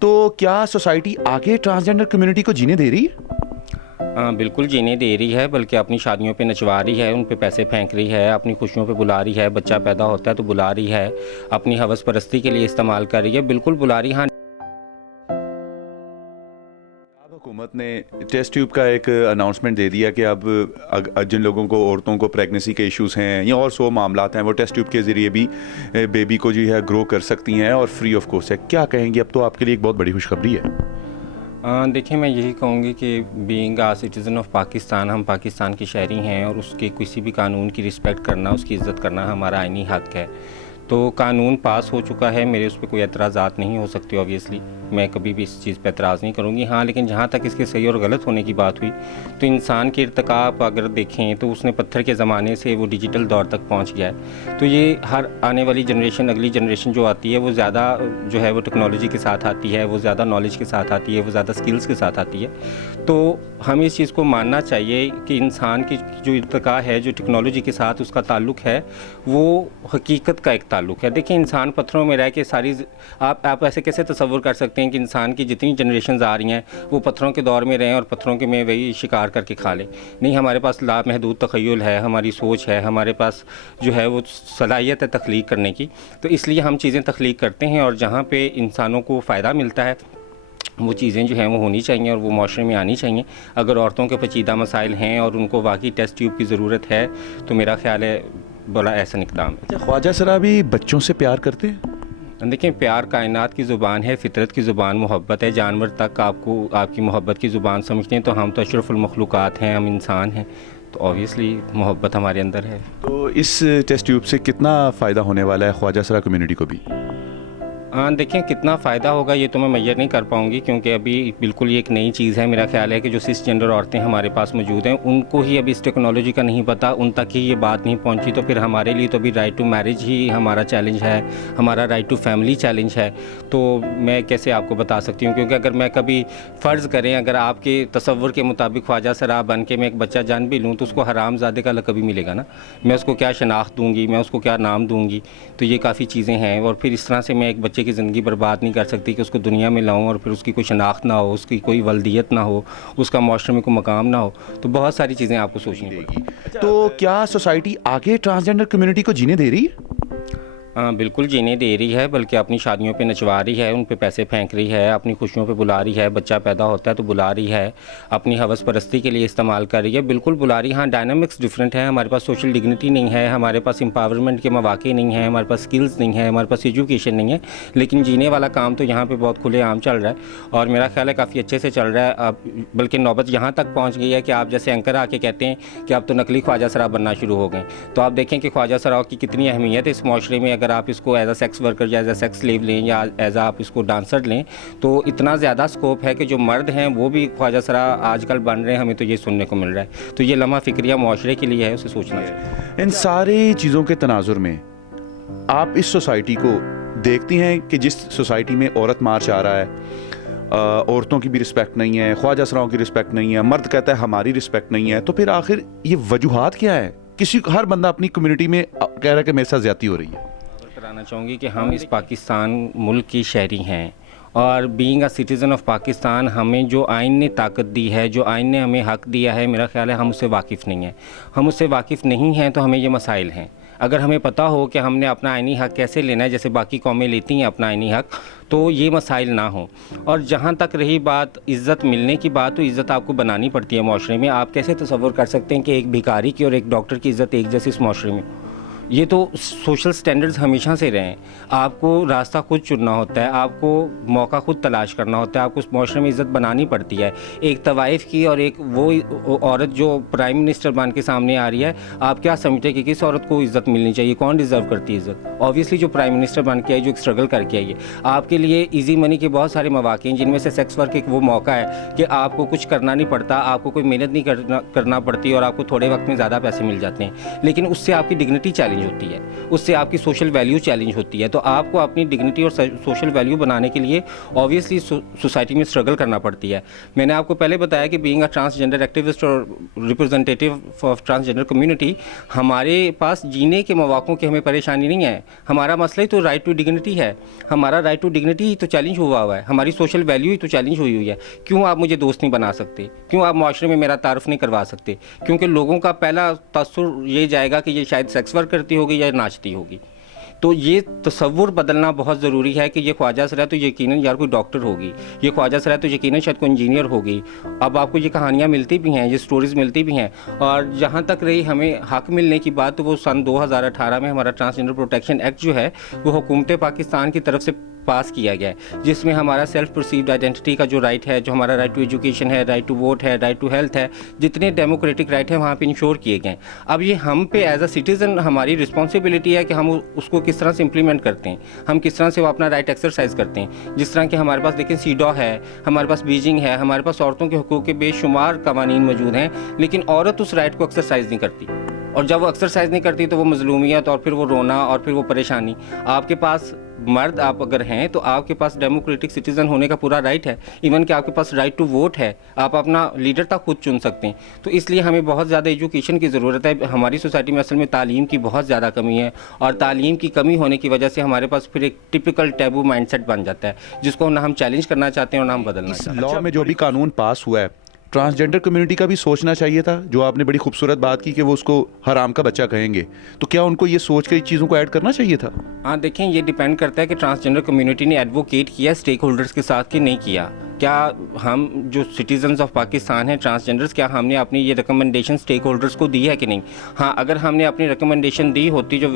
तो क्या सोसाइटी आगे ट्रांसजेंडर कम्युनिटी को जीने दे रही है? बिल्कुल जीने दे रही है, बल्कि अपनी शादियों पे नचवा रही है, उन पे पैसे फेंक रही है, अपनी खुशियों पे बुला रही है, बच्चा पैदा होता है तो बुला रही है, अपनी हवस परस्ती के लिए इस्तेमाल कर रही है, बिल्कुल बुला रही है। हाँ, हुकूमत ने टेस्ट ट्यूब का एक अनाउंसमेंट दे दिया कि अब जिन लोगों को, औरतों को प्रेगनेंसी के इश्यूज़ हैं या और 100 मामलात हैं, वो टेस्ट ट्यूब के ज़रिए भी बेबी को जो है ग्रो कर सकती हैं और फ्री ऑफ कॉस्ट है। क्या कहेंगी? अब तो आपके लिए एक बहुत बड़ी खुशखबरी है। देखिए, मैं यही कहूँगी कि being a citizen of Pakistan, हम पाकिस्तान के शहरी हैं और उसके किसी भी कानून की रिस्पेक्ट करना, उसकी इज़्ज़त करना हमारा आईनी हक़ है। तो कानून पास हो चुका है, मेरे उस पर कोई एतराज़ात नहीं हो सकते। ऑब्वियसली मैं कभी भी इस चीज़ पर एतराज़ नहीं करूँगी। हाँ, लेकिन जहाँ तक इसके सही और गलत होने की बात हुई, तो इंसान के इर्तिकाब अगर देखें तो उसने पत्थर के ज़माने से वो डिजिटल दौर तक पहुँच गया है। तो ये हर आने वाली जनरेशन, अगली जनरेशन जो आती है, वो ज़्यादा जो है वो टेक्नोलॉजी के साथ आती है, वो ज़्यादा नॉलेज के साथ आती है, वो ज़्यादा स्किल्स के साथ आती है। तो हमें इस चीज़ को मानना चाहिए कि इंसान की जो इर्तिका है, जो टेक्नोलॉजी के साथ उसका ताल्लुक़ है, वो हकीकत का एक ताल्लुक़ है। देखिए, इंसान पत्थरों में रह के सारी आप ऐसे कैसे तसव्वुर कर सकते हैं कि इंसान की जितनी जनरेशन्स आ रही हैं वो पत्थरों के दौर में रहें और पत्थरों के में वही शिकार करके खा लें? नहीं, हमारे पास लामहदूद तख़य्युल है, हमारी सोच है, हमारे पास जो है वो सलाहियत है तख्लीक करने की। तो इसलिए हम चीज़ें तख्लीक करते हैं और जहाँ पे इंसानों को फ़ायदा मिलता है वो चीज़ें जो हैं वो होनी चाहिए और वो माशरे में आनी चाहिए। अगर औरतों के पेचीदा मसाइल हैं और उनको वाकई टेस्ट ट्यूब की ज़रूरत है तो मेरा ख़्याल है बड़ा एहसन इक़दाम है। अच्छा, ख्वाजा सरा भी बच्चों से प्यार करते हैं? देखिए, प्यार कायनात की ज़ुबान है, फ़ितरत की ज़ुबान मोहब्बत है। जानवर तक आपको आपकी मोहब्बत की ज़ुबान समझते हैं, तो हम तो अशरफुल मखलूक़ात हैं, हम इंसान हैं, तो ऑब्वियसली मोहब्बत हमारे अंदर है। तो इस टेस्ट ट्यूब से कितना फ़ायदा होने वाला है ख्वाजा सरा कम्युनिटी को भी? देखें, कितना फ़ायदा होगा ये तो मैं मेजर नहीं कर पाऊँगी, क्योंकि अभी बिल्कुल ये एक नई चीज़ है। मेरा ख़्याल है कि जो सिसजेंडर औरतें हमारे पास मौजूद हैं उनको ही अभी इस टेक्नोलॉजी का नहीं पता, उन तक ही ये बात नहीं पहुँची। तो फिर हमारे लिए तो अभी राइट टू मैरिज ही हमारा चैलेंज है, हमारा राइट टू फैमिली चैलेंज है। तो मैं कैसे आपको बता सकती हूँ, क्योंकि अगर मैं कभी फ़र्ज़ करें, अगर आपके तसव्वुर के मुताबिक ख्वाजा सरा बन के मैं एक बच्चा जान भी लूँ तो उसको हरामज़ादे का लक़ब भी मिलेगा ना। मैं उसको क्या शनाख्त दूँगी, मैं उसको क्या नाम दूँगी? तो ये काफ़ी चीज़ें हैं और फिर इस तरह से मैं एक बच्चे की ज़िंदगी बर्बाद नहीं कर सकती कि उसको दुनिया में लाऊं और फिर उसकी कोई शनाख्त ना हो, उसकी कोई वल्दियत ना हो, उसका माशरे में कोई मकाम ना हो। तो बहुत सारी चीज़ें आपको सोचनी पड़ेगी। तो क्या सोसाइटी आगे ट्रांसजेंडर कम्युनिटी को जीने दे रही है? बिल्कुल जीने दे रही है, बल्कि अपनी शादियों पे नचवा रही है, उन पे पैसे फेंक रही है, अपनी खुशियों पे बुला रही है, बच्चा पैदा होता है तो बुला रही है, अपनी हवस परस्ती के लिए इस्तेमाल कर रही है, बिल्कुल बुला रही है। हाँ, डायनामिक्स डिफरेंट है, हमारे पास सोशल डिग्निटी नहीं है, हमारे पास एम्पावरमेंट के मौके नहीं है, हमारे पास स्किल्स नहीं है, हमारे पास एजुकेशन नहीं है, लेकिन जीने वाला काम तो यहाँ पर बहुत खुलेआम चल रहा है और मेरा ख्याल है काफ़ी अच्छे से चल रहा है। अब बल्कि नौबत यहाँ तक पहुँच गई है कि आप जैसे एंकर आके कहते हैं कि अब तो नकली ख्वाजा सरा बनना शुरू हो गए। तो आप देखें कि ख्वाजा सराओं की कितनी अहमियत है इस माशरे में। अगर आप इसको एज सेक्स वर्कर या एज सेक्स स्लेव लें या एज आप इसको डांसर लें तो इतना ज़्यादा स्कोप है कि जो मर्द हैं वो भी ख्वाजा सरा आजकल बन रहे हैं, हमें तो ये सुनने को मिल रहा है। तो ये लम्हा फिक्रिया मुआशरे के लिए है, उसे सोचना चाहिए। इन सारी चीज़ों के तनाजुर में आप इस सोसाइटी को देखती हैं कि जिस सोसाइटी में औरत मार्च आ रहा है, औरतों की भी रिस्पेक्ट नहीं है, ख्वाजा सराओं की रिस्पेक्ट नहीं है, मर्द कहता है हमारी रिस्पेक्ट नहीं है, तो फिर आखिर ये वजूहात क्या है? हर बंदा अपनी कम्युनिटी में कह रहा है कि मेरे साथ ज़्यादती हो रही है। कराना चाहूँगी कि हम इस पाकिस्तान मुल्क की शहरी हैं और being a citizen of Pakistan, हमें जो आइन ने ताकत दी है, जो आइन ने हमें हक़ दिया है, मेरा ख़्याल है हम उससे वाकिफ़ नहीं हैं। हम उससे वाकिफ़ नहीं हैं तो हमें ये मसाइल हैं। अगर हमें पता हो कि हमने अपना आइनी हक़ कैसे लेना है, जैसे बाकी कौमें लेती हैं अपना आइनी हक़, तो ये मसाइल ना हो। और जहाँ तक रही बात इज़्ज़त मिलने की बात, तो इज़्ज़त आपको बनानी पड़ती है माशरे में। आप कैसे तसव्वुर कर सकते हैं कि एक भिखारी की और एक डॉक्टर की इज़्ज़त एक जैसी इस माशरे में? ये तो सोशल स्टैंडर्ड्स हमेशा से रहे हैं। आपको रास्ता खुद चुनना होता है, आपको मौका खुद तलाश करना होता है, आपको उस माशरे में इज़्ज़त बनानी पड़ती है। एक तवाइफ़ की और एक वो औरत जो प्राइम मिनिस्टर बन के सामने आ रही है, आप क्या समझते हैं कि किस औरत को इज़्ज़त मिलनी चाहिए? कौन डिज़र्व करती है इज़्ज़त? ऑब्वियसली जो प्राइम मिनिस्टर बन के आई, जो एक स्ट्रगल करके आई है। आपके लिए ईजी मनी के बहुत सारे मौके हैं, जिनमें से सेक्स वर्क एक वो मौका है कि आपको कुछ करना नहीं पड़ता, आपको कोई मेहनत नहीं करना पड़ती और आपको थोड़े वक्त में ज़्यादा पैसे मिल जाते हैं, लेकिन उससे आपकी डिग्निटी चैलेंज चैलेंज होती है, उससे आपकी सोशल वैल्यू चैलेंज होती है। तो आपको अपनी डिग्निटी और सोशल वैल्यू बनाने के लिए ऑब्वियसली सोसाइटी में स्ट्रगल करना पड़ती है। मैंने आपको पहले बताया कि बीइंग अ ट्रांसजेंडर एक्टिविस्ट और रिप्रेजेंटेटिव ऑफ ट्रांसजेंडर कम्युनिटी, हमारे पास जीने के मौक़ों की हमें परेशानी नहीं है। हमारा मसला ही तो राइट टू डिग्निटी है। हमारा राइट टू डिग्निटी ही तो चैलेंज हुआ है, हमारी सोशल वैल्यू ही तो चैलेंज हुई है। क्यों आप मुझे दोस्त नहीं बना सकते? क्यों आप माशरे में मेरा तारुफ नहीं करवा सकते? क्योंकि लोगों का पहला तसव्वुर ये जाएगा कि ये शायद सेक्स वर्क करती होगी या नाचती होगी। तो ये तसव्वुर बदलना बहुत ज़रूरी है कि ये ख्वाजा सरा तो यकीनन यार कोई डॉक्टर होगी, ये ख्वाजा सरा तो यकीनन शायद कोई इंजीनियर होगी। अब आपको ये कहानियाँ मिलती भी हैं, ये स्टोरीज़ मिलती भी हैं। और जहाँ तक रही हमें हक़ मिलने की बात, तो वो सन 2018 में हमारा ट्रांसजेंडर प्रोटेक्शन एक्ट जो है वो हुकूमत पाकिस्तान की तरफ से पास किया गया है, जिसमें हमारा सेल्फ परसीव्ड आइडेंटिटी का जो राइट है, जो हमारा राइट टू एजुकेशन है, राइट टू वोट है, राइट टू हेल्थ है, जितने डेमोक्रेटिक राइट हैं वहाँ पे इंश्योर किए गए हैं। अब ये हम पे एज अ सिटीज़न हमारी रिस्पॉन्सिबिलिटी है कि हम उसको किस तरह से इम्प्लीमेंट करते हैं, हम किस तरह से वो अपना राइट एक्सरसाइज करते हैं। जिस तरह कि हमारे पास देखें सीडॉ है, हमारे पास बीजिंग है, हमारे पास औरतों के हुकूक के बेशुमार कवानीन मौजूद हैं, लेकिन औरत उस राइट को एक्सरसाइज नहीं करती। और जब वो एक्सरसाइज नहीं करती तो वो मजलूमियत और फिर वो रोना और फिर वो परेशानी। आपके पास मर्द आप अगर हैं तो आपके पास डेमोक्रेटिक सिटीज़न होने का पूरा राइट है, इवन कि आपके पास राइट टू वोट है, आप अपना लीडर तक खुद चुन सकते हैं। तो इसलिए हमें बहुत ज़्यादा एजुकेशन की ज़रूरत है। हमारी सोसाइटी में असल में तालीम की बहुत ज़्यादा कमी है, और तालीम की कमी होने की वजह से हमारे पास फिर एक टिपिकल टैबू माइंडसेट बन जाता है, जिसको ना हम चैलेंज करना चाहते हैं और ना हम बदलना चाहते हैं। लॉ में जो भी कानून पास हुआ है, ट्रांसजेंडर कम्युनिटी का भी सोचना चाहिए था। जो आपने बड़ी खूबसूरत बात की कि वो उसको हराम का बच्चा कहेंगे, तो क्या उनको ये सोच के चीज़ों को ऐड करना चाहिए था? हाँ देखें, ये डिपेंड करता है कि ट्रांसजेंडर कम्युनिटी ने एडवोकेट किया स्टेक होल्डर्स के साथ कि नहीं किया। क्या हम जो सिटीजन्स ऑफ पाकिस्तान हैं ट्रांसजेंडर्स, क्या हमने अपनी ये रिकमेंडेशन स्टेक होल्डर्स को दी है कि नहीं? हाँ, अगर हमने अपनी रिकमेंडेशन दी होती जो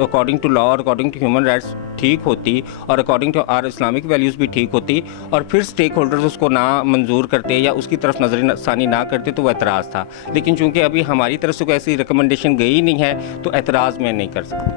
अकॉर्डिंग टू लॉ और अकॉर्डिंग टू ह्यूमन राइट्स ठीक होती और according to our Islamic values भी ठीक होती, और फिर स्टेक होल्डर्स उसको ना मंजूर करते या उसकी तरफ नज़रसानी ना करते, तो वो एतराज़ था। लेकिन चूँकि अभी हमारी तरफ से कोई ऐसी रिकमेंडेशन गई नहीं है, तो एतराज़ मैं नहीं कर सकता।